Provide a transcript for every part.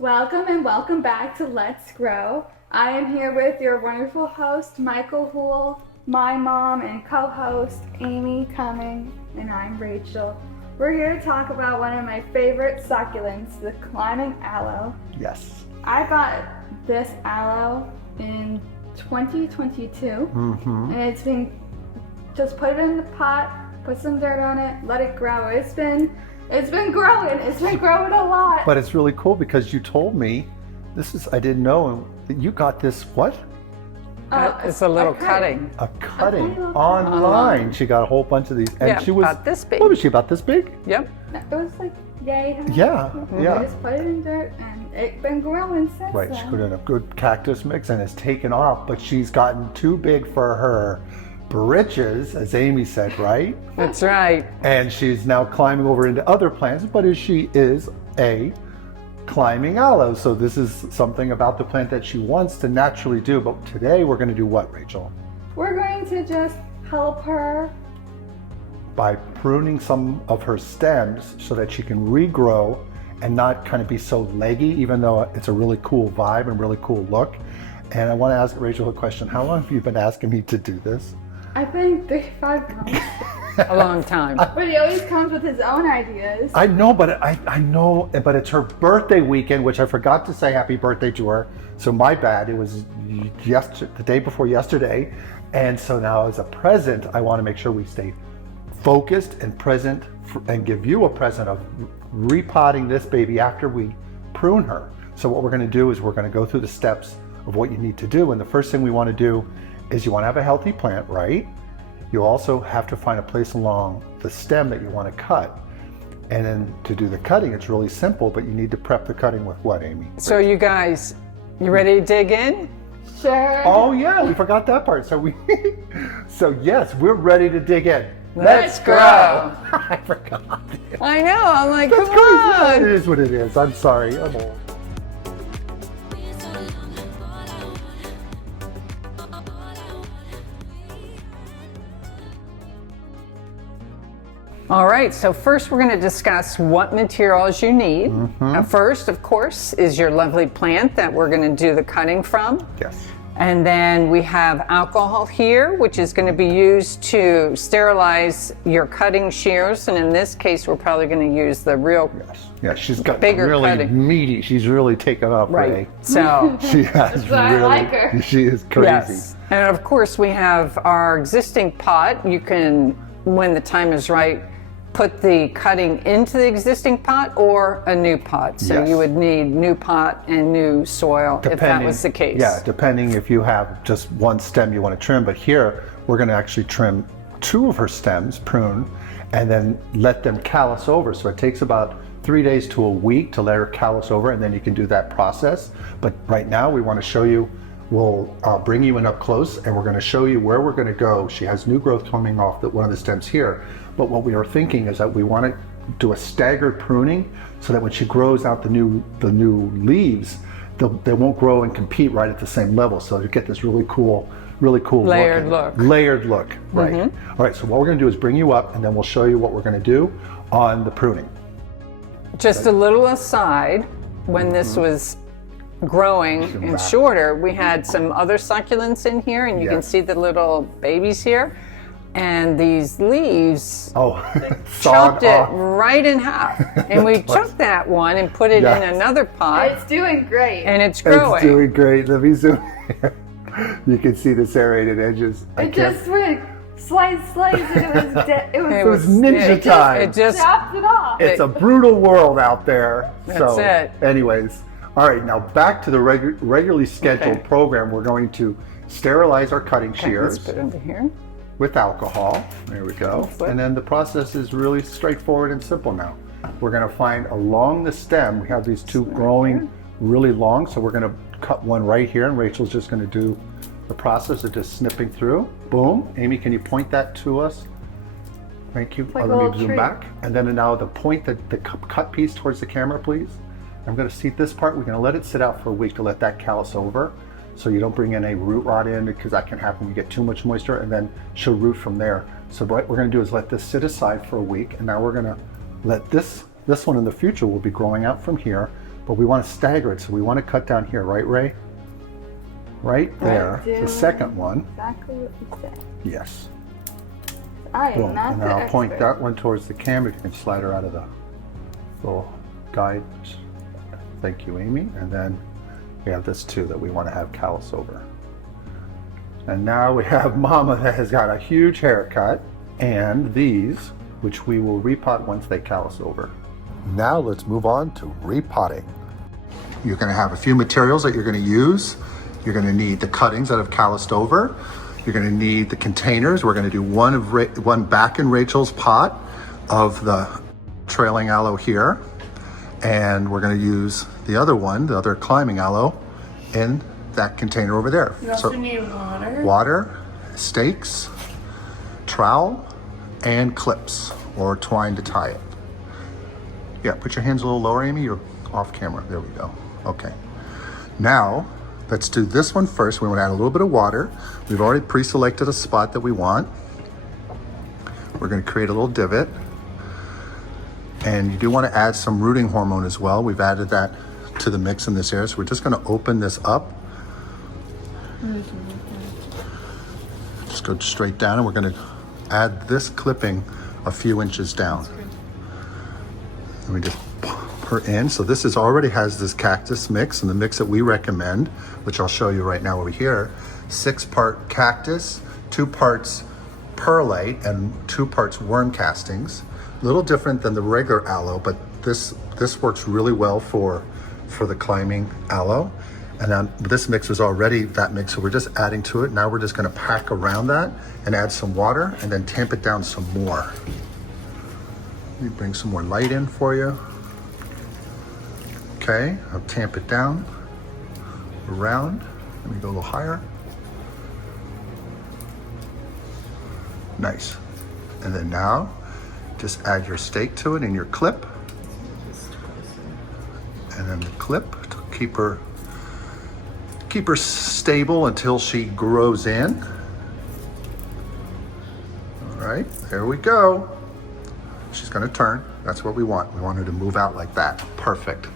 Welcome and welcome back to Let's Grow. I am here with your wonderful host, Michael Houle, my mom and co-host, Amy Cumming, and I'm Rachel. We're here to talk about one of my favorite succulents, the Climbing Aloe. Yes. I got this aloe in 2022, and it's been, just put it in the pot, put some dirt on it, let it grow. It's been growing. It's been growing a lot. But it's really cool because you told me, I didn't know, you got this, what? It's a little cutting. A cutting online. She got a whole bunch of these. And Yeah, she was, about this big. What was she, about this big? Yep. It was like, yay. Yeah, yeah. I just put it in dirt and it's been growing since Right, she then. put in a good cactus mix and it's taken off, but she's gotten too big for her britches, as Amy said, right? That's right. And she's now climbing over into other plants, but she is a climbing aloe. So this is something about the plant that she wants to naturally do. But today we're going to do what, Rachel? We're going to just help her By pruning some of her stems so that she can regrow and not kind of be so leggy, even though it's a really cool vibe and really cool look. And I want to ask Rachel a question. How long have you been asking me to do this? I think 3-5 months. A long time. But he always comes with his own ideas. I know, but I know, but it's her birthday weekend, which I forgot to say happy birthday to her. So my bad. It was the day before yesterday. And so now as a present, I want to make sure we stay focused and present and give you a present of repotting this baby after we prune her. So what we're going to do is we're going to go through the steps of what you need to do. And the first thing we want to do is you want to have a healthy plant, right? You also have to find a place along the stem that you want to cut. And then to do the cutting, it's really simple, but you need to prep the cutting with what, Amy? So you guys, you ready to dig in? Sure. Oh yeah, we forgot that part. So yes, we're ready to dig in. Let's grow. I forgot. I know, I'm like, That's come crazy. It on. is what it is. I'm sorry. I'm old. All right, so first we're going to discuss what materials you need. First, of course, is your lovely plant that we're going to do the cutting from. Yes. And then we have alcohol here, which is going to be used to sterilize your cutting shears. And in this case, we're probably going to use the real Yeah, she's got bigger really cutting. meaty. She's really taken up, right. So She has why I really. like her. She is crazy. yes. And of course, we have our existing pot. You can, when the time is right, put the cutting into the existing pot or a new pot. So Yes. you would need new pot and new soil if that was the case. Yeah, depending if you have just one stem you want to trim. But here, we're going to actually trim 2 of her stems, prune, and then let them callus over. So it takes about 3 days to a week to let her callus over, and then you can do that process. But right now, we want to show you, we'll bring you in up close, and we're going to show you where we're going to go. She has new growth coming off one of the stems here. But what we are thinking is that we want to do a staggered pruning so that when she grows out the new leaves, they won't grow and compete right at the same level. So you get this really cool Layered look. Layered look, right. All right, so what we're going to do is bring you up, and then we'll show you what we're going to do on the pruning. Just a little aside, when this was growing and wrap. shorter, we had some other succulents in here, and you can Yes. see the little babies here. And these leaves Oh, chopped sawed it off. right in half. And we took that one and put it Yes. in another pot, It's doing great. and it's growing. It's doing great. Let me zoom here. You can see the serrated edges. It just went slice, and it was ninja time. It just chopped it off. It's a brutal world out there. That's So, it. anyways, all right, now back to the regularly scheduled Okay. program. We're going to sterilize our cutting let's shears put it under here. with alcohol. There we go. Flip. And then the process is really straightforward and simple now. We're going to find along the stem, we have these 2 growing really long, so we're going to cut one right here, and Rachel's just going to do the process of just snipping through. Boom. Amy, can you point that to us? Thank you. like a Let little me zoom tree. back. And then now the cut piece towards the camera, please. I'm going to seat this part. We're going to let it sit out for a week to let that callus over, so you don't bring any root rot in, because that can happen when you get too much moisture, and then she'll root from there. So what we're going to do is let this sit aside for a week, and now we're going to let this one in the future will be growing out from here, but we want to stagger it. So we want to cut down here, right, Ray? Right there, the second one. Exactly what you said. Yes. I am Boom. not And the then I'll point expert. that one towards the camera. You can slide her out of the little guide. Thank you, Amy. And then we have this too that we want to have callus over. And now we have Mama that has got a huge haircut, and these, which we will repot once they callus over. Now let's move on to repotting. You're going to have a few materials that you're going to use. You're going to need the cuttings that have calloused over. You're going to need the containers. We're going to do one back in Rachel's pot of the trailing aloe here. And we're going to use the other one, the other climbing aloe, in that container over there. You also need water. Water, stakes, trowel, and clips or twine to tie it. Yeah, put your hands a little lower, Amy. You're off camera. There we go. Okay. Now, let's do this one first. We want to add a little bit of water. We've already pre-selected a spot that we want. We're going to create a little divot. And you do want to add some rooting hormone as well. We've added that to the mix in this area. So we're just going to open this up. Just go straight down, and we're going to add this clipping a few inches down. And we just put her in. So this already has this cactus mix, and the mix that we recommend, which I'll show you right now over here, 6-part cactus, 2 parts perlite, and 2 parts worm castings. A little different than the regular aloe, but this works really well for the climbing aloe. And then this mix is already that mix, so we're just adding to it. Now we're just gonna pack around that and add some water and then tamp it down some more. Let me bring some more light in for you. Okay, I'll tamp it down, around. Let me go a little higher. Nice. And then now, just add your stake to it and your clip. And then the clip to keep her stable until she grows in. All right, there we go. She's gonna turn. That's what we want. We want her to move out like that. Perfect.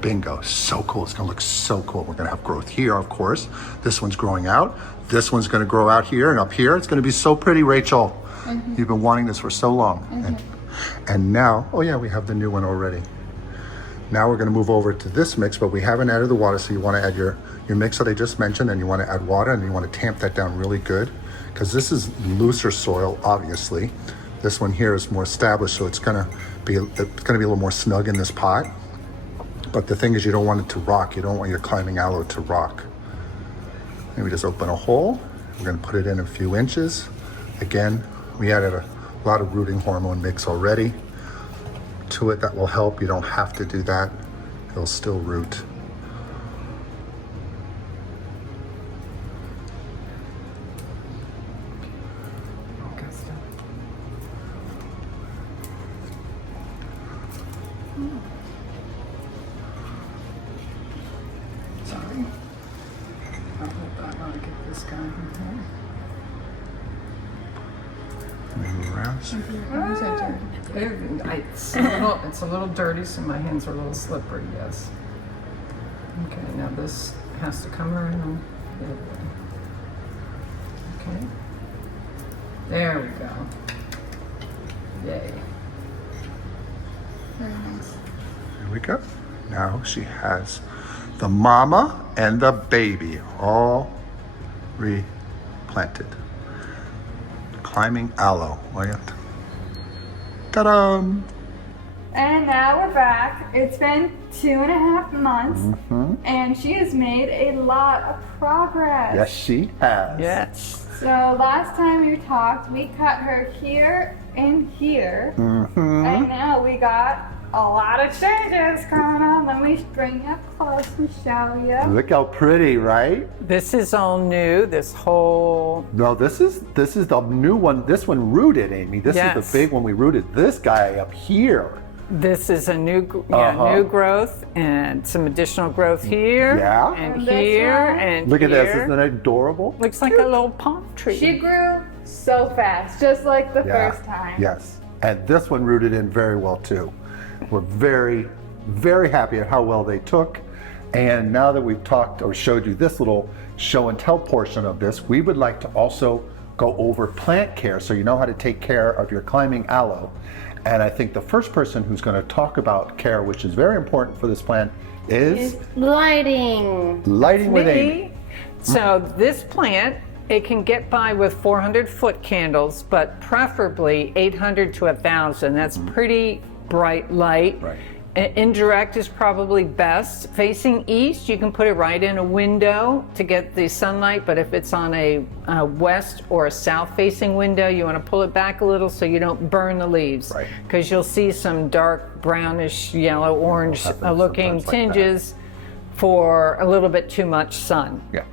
Bingo. So cool. It's gonna look so cool. We're gonna have growth here, of course. This one's growing out. This one's gonna grow out here and up here. It's gonna be so pretty, Rachel. You've been wanting this for so long. And now, oh yeah, we have the new one already. Now we're gonna move over to this mix, but we haven't added the water, so you wanna add your mix that I just mentioned, and you wanna add water, and you wanna tamp that down really good, because this is looser soil, obviously. This one here is more established, so it's gonna be a little more snug in this pot. But the thing is, you don't want it to rock. You don't want your climbing aloe to rock. Maybe just open a hole. We're gonna put it in a few inches. Again, we added a lot of rooting hormone mix already to it. That will help. You don't have to do that. It'll still root. Sorry. I want to get this guy in Move around. It's a little dirty, so my hands are a little slippery, yes. Okay, now this has to come around the other way. Okay. There we go. Yay. Very nice. There we go. Now she has the mama and the baby all replanted. Climbing aloe. Ta-da! And now we're back. It's been 2.5 months, and she has made a lot of progress. Yes, she has. Yes. So last time we talked, we cut her here and here, and now we got a lot of changes coming on. Let me bring you up close and show you. Look how pretty, right? This is all new, this whole... No, this is the new one. This one rooted, Amy. This is the big one we rooted. This guy up here. This is a new growth and some additional growth here. Yeah. And And this here one. and Look at here. this. Isn't that adorable? Looks like a little palm tree. She grew so fast, just like the Yeah. first time. Yes. And this one rooted in very well too. We're very very happy at how well they took. And now that we've talked or showed you this little show and tell portion of this, we would like to also go over plant care so you know how to take care of your climbing aloe. And I think the first person who's going to talk about care, which is very important for this plant, is lighting. Lighting with Amy. So this plant, it can get by with 400-foot candles, but preferably 800 to 1,000. That's pretty bright light. Right. Indirect is probably best. Facing east, you can put it right in a window to get the sunlight, but if it's on a west or a south-facing window, you want to pull it back a little so you don't burn the leaves. Right. Because you'll see some dark brownish, yellow, orange looking sometimes like tinges for a little bit too much sun. Yeah.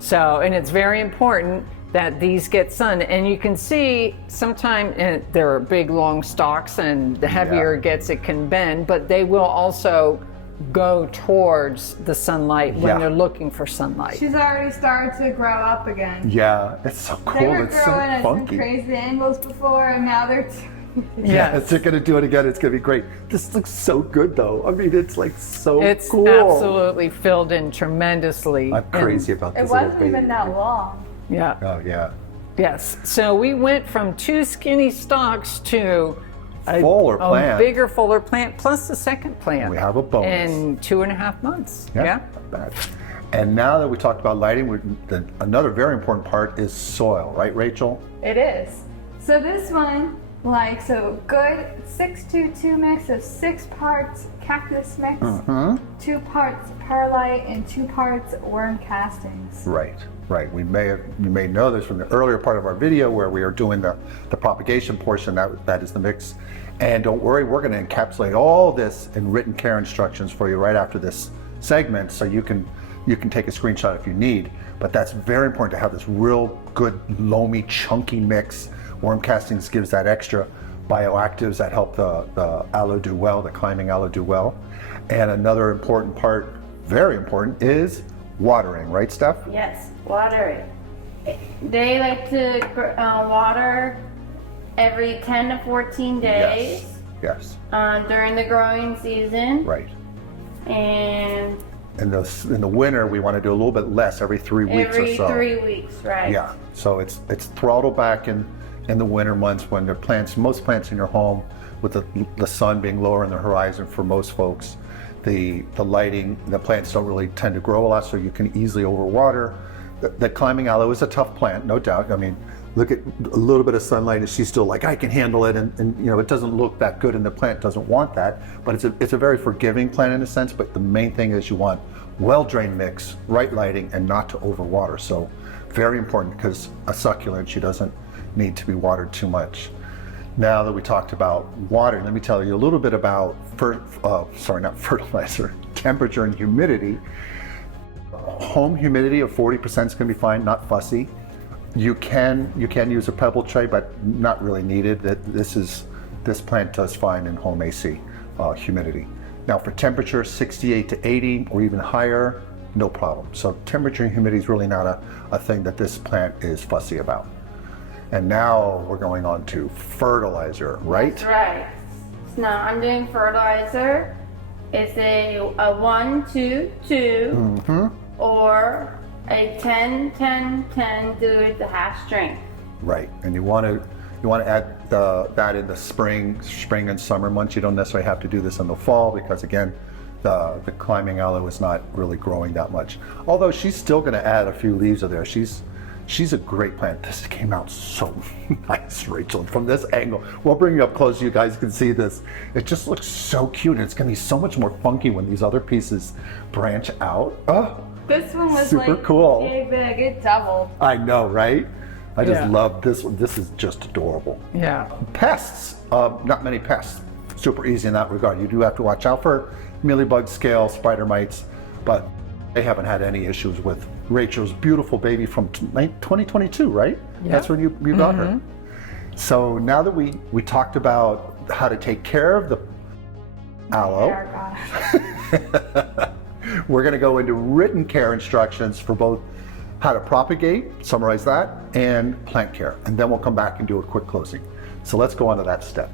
So, and it's very important that these get sun, and you can see sometimes there are big long stalks, and the heavier it gets, it can bend, but they will also go towards the sunlight when they're looking for sunlight. She's already started to grow up again. Yeah, it's so cool. They were It's so growing at some funky. crazy angles before, and now they're Yeah, if they're going to do it again, it's going to be great. This looks so good, though. I mean, it's like so It's cool. absolutely filled in tremendously. I'm crazy about It this little wasn't baby. even that long. Yeah. Oh, yeah. Yes. So we went from 2 skinny stalks to a Fuller plant. bigger, fuller plant, plus the second plant. We have a bonus. In 2.5 months. Not bad. And now that we talked about lighting, another very important part is soil, right, Rachel? It is. So this one, like, so good 6-2-2 mix of 6 parts cactus mix, 2 parts perlite, and 2 parts worm castings. Right. Right, you may know this from the earlier part of our video where we are doing the propagation portion, that is the mix. And don't worry, we're going to encapsulate all this in written care instructions for you right after this segment, so you can take a screenshot if you need. But that's very important to have this real good, loamy, chunky mix. Worm castings gives that extra bioactives that help the aloe do well, the climbing aloe do well. And another important part, very important, is watering, right, Steph? Yes, watering. They like to water every 10 to 14 days. Yes. During the growing season. Right. And In the winter, we want to do a little bit less, every 3 weeks or so. every 3 weeks, right? Yeah. So it's throttled back in the winter months when most plants in your home, with the sun being lower in the horizon for most folks, the lighting, the plants don't really tend to grow a lot, so you can easily overwater. The climbing aloe is a tough plant, no doubt. I mean, look at a little bit of sunlight and she's still like, I can handle it, and it doesn't look that good, and the plant doesn't want that. But it's a very forgiving plant in a sense, but the main thing is you want well-drained mix, right lighting, and not to overwater. So very important, because a succulent, she doesn't need to be watered too much. Now that we talked about water, let me tell you a little bit about not fertilizer, temperature and humidity. Home humidity of 40% is going to be fine, not fussy. You can use a pebble tray, but not really needed. This plant does fine in home AC humidity. Now for temperature, 68 to 80 or even higher, no problem. So temperature and humidity is really not a thing that this plant is fussy about. And now we're going on to fertilizer, right? That's right. So now I'm doing fertilizer. It's a 1-2-2 or a 10-10-10 due to the half strength. Right, and you want to add that in the spring and summer months. You don't necessarily have to do this in the fall, because again, the climbing aloe is not really growing that much. Although she's still going to add a few leaves of there. She's a great plant. This came out so nice, Rachel. From this angle, we'll bring you up close so you guys can see this. It just looks so cute, and it's going to be so much more funky when these other pieces branch out. Oh, This one was super like cool. big. It doubled. I know, right? I just Yeah. love this one. This is just adorable. Yeah. Pests, not many pests. Super easy in that regard. You do have to watch out for mealybug, scale, spider mites, but they haven't had any issues with Rachel's beautiful baby from 2022, right? Yeah. That's when you got her. So now that we talked about how to take care of the aloe, we're going to go into written care instructions for both how to propagate, summarize that, and plant care. And then we'll come back and do a quick closing. So let's go on to that step.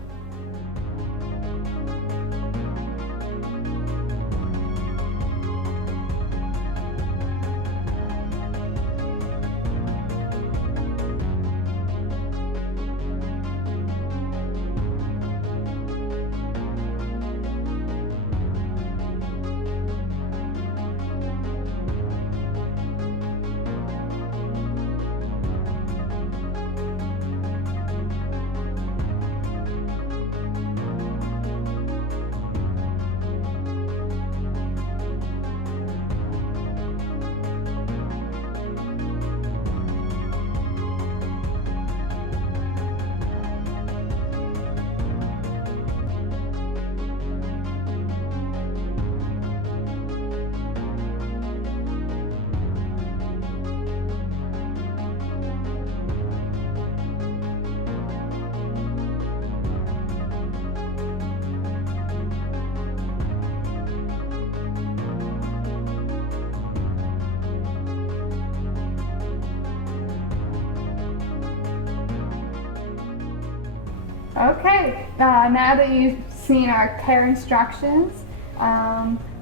Okay, now that you've seen our care instructions,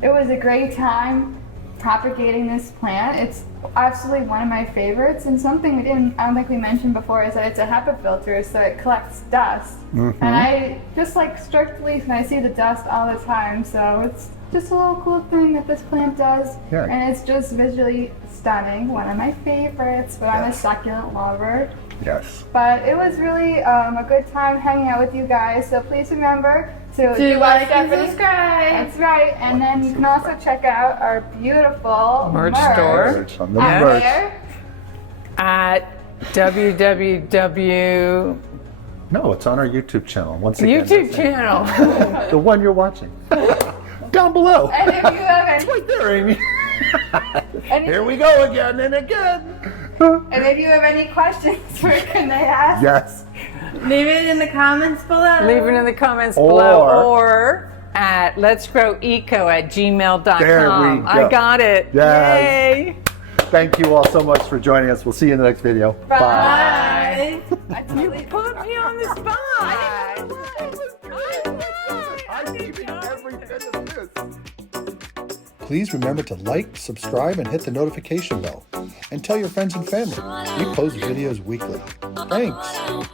it was a great time propagating this plant. It's absolutely one of my favorites, and something I don't think we mentioned before is that it's a HEPA filter, so it collects dust. And I just like strict leaf, and I see the dust all the time, so it's just a little cool thing that this plant does. Yeah. And it's just visually stunning, one of my favorites, but I'm a succulent lover. Yes. But it was really a good time hanging out with you guys, so please remember to Do like and everything. subscribe. That's right, and then you can also check out our beautiful Merch store. Merch on the At merch. where? At www. No, it's on our YouTube channel. Once again, YouTube channel. the one you're watching. Down below. And if you have It's right there, Amy. any, Here we go again and again. and if you have any questions, where can they ask? Yes. Leave it in the comments below. Leave it in the comments Or- below or at letsgroweco@gmail.com. There we go. I got it. Yes. Yay. Thank you all so much for joining us. We'll see you in the next video. Bye. Bye. I totally Put me on the spot. I'm keeping every bit of this. Please remember to like, subscribe, and hit the notification bell. And tell your friends and family. We post videos weekly. Thanks.